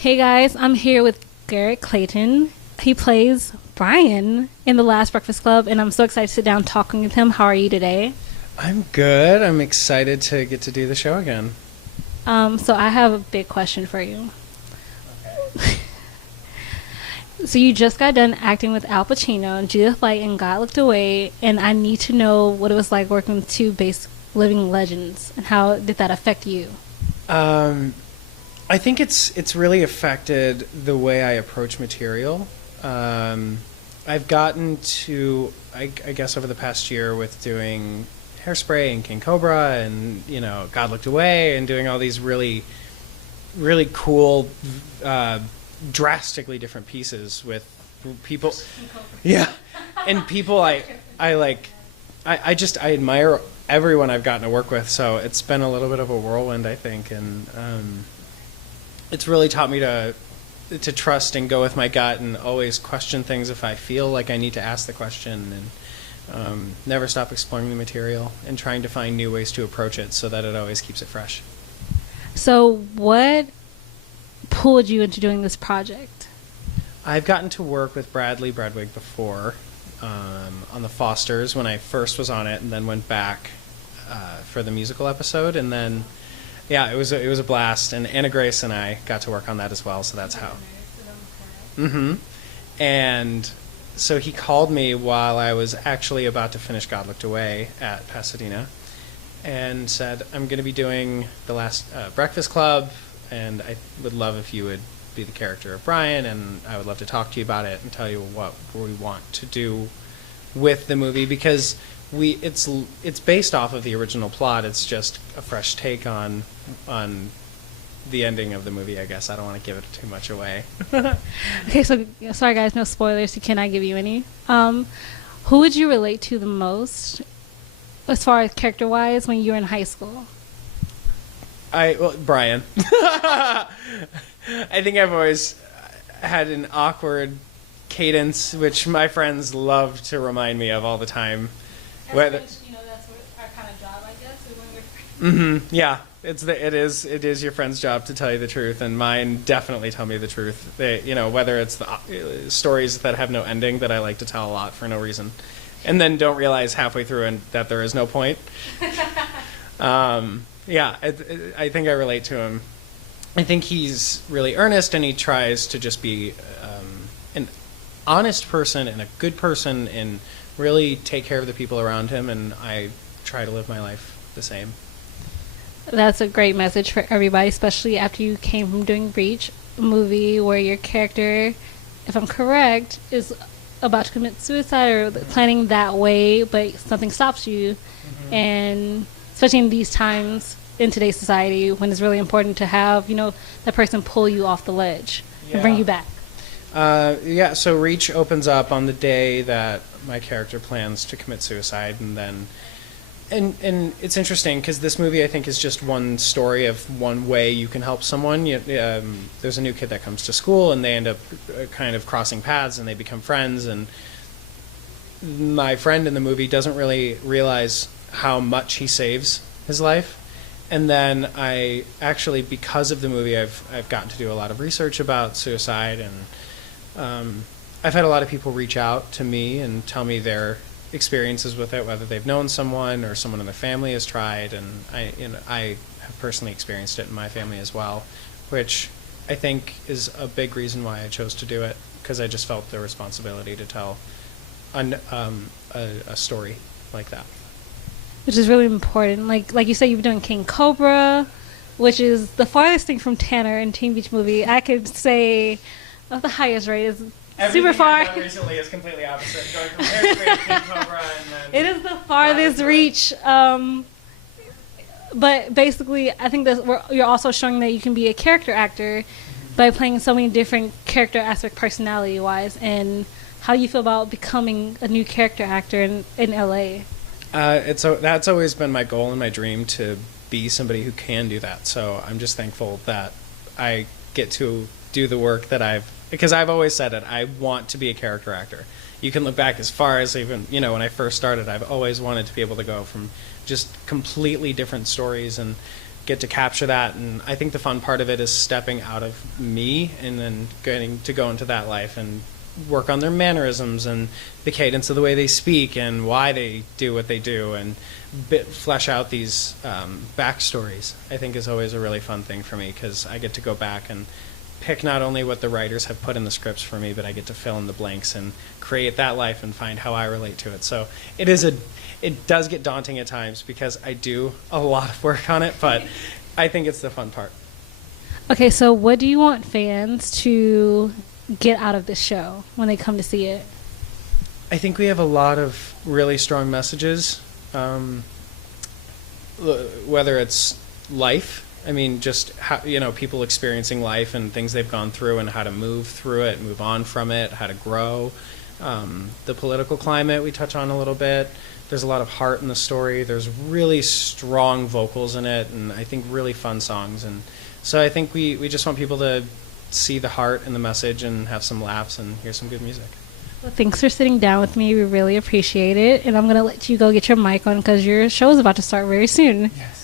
Hey guys, I'm here with Garrett Clayton. He plays Brian in The Last Breakfast Club, and I'm so excited to sit down talking with him. How are you today? I'm good. I'm excited to get to do the show again. So I have a big question for you. So you just got done acting with Al Pacino and Judith Light in God Looked Away, and I need to know what it was like working with two living legends, and how did that affect you? I think it's really affected the way I approach material. I've gotten to, I guess over the past year with doing Hairspray and King Cobra and, God Looked Away and doing all these really, really cool, drastically different pieces with people. Yeah. And people I admire everyone I've gotten to work with. So it's been a little bit of a whirlwind, I think. And, it's really taught me to trust and go with my gut and always question things if I feel like I need to ask the question, and never stop exploring the material and trying to find new ways to approach it so that it always keeps it fresh. So what pulled you into doing this project? I've gotten to work with Bradley Bredwig before on The Fosters when I first was on it, and then went back for the musical episode, and then yeah, it was a blast, and Anna Grace and I got to work on that as well, so that's how. Mm-hmm. And so he called me while I was actually about to finish God Looked Away at Pasadena, and said, I'm going to be doing The Last Breakfast Club, and I would love if you would be the character of Brian, and I would love to talk to you about it and tell you what we want to do with the movie, because it's based off of the original plot. It's just a fresh take on the ending of the movie, I guess. I don't want to give it too much away. Okay, so sorry guys, no spoilers. You cannot give you any. Who would you relate to the most, as far as character-wise, when you were in high school? Brian. I think I've always had an awkward cadence, which my friends love to remind me of all the time. That's our kind of job, I guess, is when we're... Mm-hmm. Yeah, it is your friend's job to tell you the truth, and mine definitely tell me the truth. They, whether it's the stories that have no ending that I like to tell a lot for no reason, and then don't realize halfway through and that there is no point. Yeah, I think I relate to him. I think he's really earnest, and he tries to just be an honest person and a good person, and really take care of the people around him, and I try to live my life the same. That's a great message for everybody, especially after you came from doing Reach, a movie where your character, if I'm correct, is about to commit suicide or planning that way, but something stops you. Mm-hmm. And especially in these times in today's society, when it's really important to have, that person pull you off the ledge and bring you back. So Reach opens up on the day that my character plans to commit suicide, and then and it's interesting because this movie, I think, is just one story of one way you can help someone. There's a new kid that comes to school, and they end up kind of crossing paths, and they become friends, and my friend in the movie doesn't really realize how much he saves his life. And then I actually, because of the movie, I've gotten to do a lot of research about suicide, and I've had a lot of people reach out to me and tell me their experiences with it, whether they've known someone or someone in their family has tried, and I have personally experienced it in my family as well, which I think is a big reason why I chose to do it, because I just felt the responsibility to tell a story like that. Which is really important. Like you said, you've been doing King Cobra, which is the farthest thing from Tanner in Teen Beach Movie. I could say the highest rate is super far. Everything I've done recently is completely opposite. Going from Hairspray to King Cobra, and then it is the farthest reach. But basically, I think that you're also showing that you can be a character actor by playing so many different character aspects, personality-wise. And how do you feel about becoming a new character actor in LA? That's always been my goal and my dream, to be somebody who can do that. So I'm just thankful that I get to do the work that because I've always said it, I want to be a character actor. You can look back as far as even, when I first started, I've always wanted to be able to go from just completely different stories and get to capture that. And I think the fun part of it is stepping out of me and then getting to go into that life and work on their mannerisms and the cadence of the way they speak and why they do what they do, and flesh out these backstories. I think is always a really fun thing for me, because I get to go back and pick not only what the writers have put in the scripts for me, but I get to fill in the blanks and create that life and find how I relate to it. So it does get daunting at times because I do a lot of work on it, but I think it's the fun part. Okay, so what do you want fans to get out of this show when they come to see it? I think we have a lot of really strong messages, whether it's life. I mean, just how, people experiencing life and things they've gone through and how to move through it, move on from it, how to grow. The political climate we touch on a little bit. There's a lot of heart in the story. There's really strong vocals in it, and I think really fun songs. And so I think we just want people to see the heart and the message and have some laughs and hear some good music. Well, thanks for sitting down with me. We really appreciate it. And I'm going to let you go get your mic on because your show is about to start very soon. Yes.